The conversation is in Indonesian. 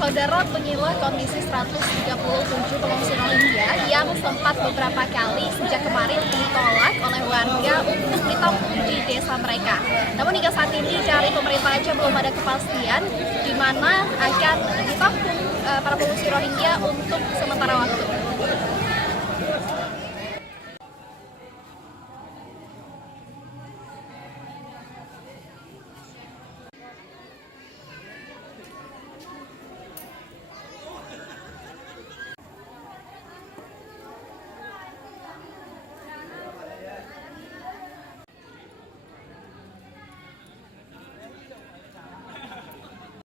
Saudara, beginilah kondisi 137 pengungsi Rohingya yang sempat beberapa kali sejak kemarin ditolak oleh warga untuk ditampung di desa mereka. Namun hingga saat ini dari pemerintah Aceh belum ada kepastian di mana akan ditampung para pengungsi Rohingya untuk sementara waktu.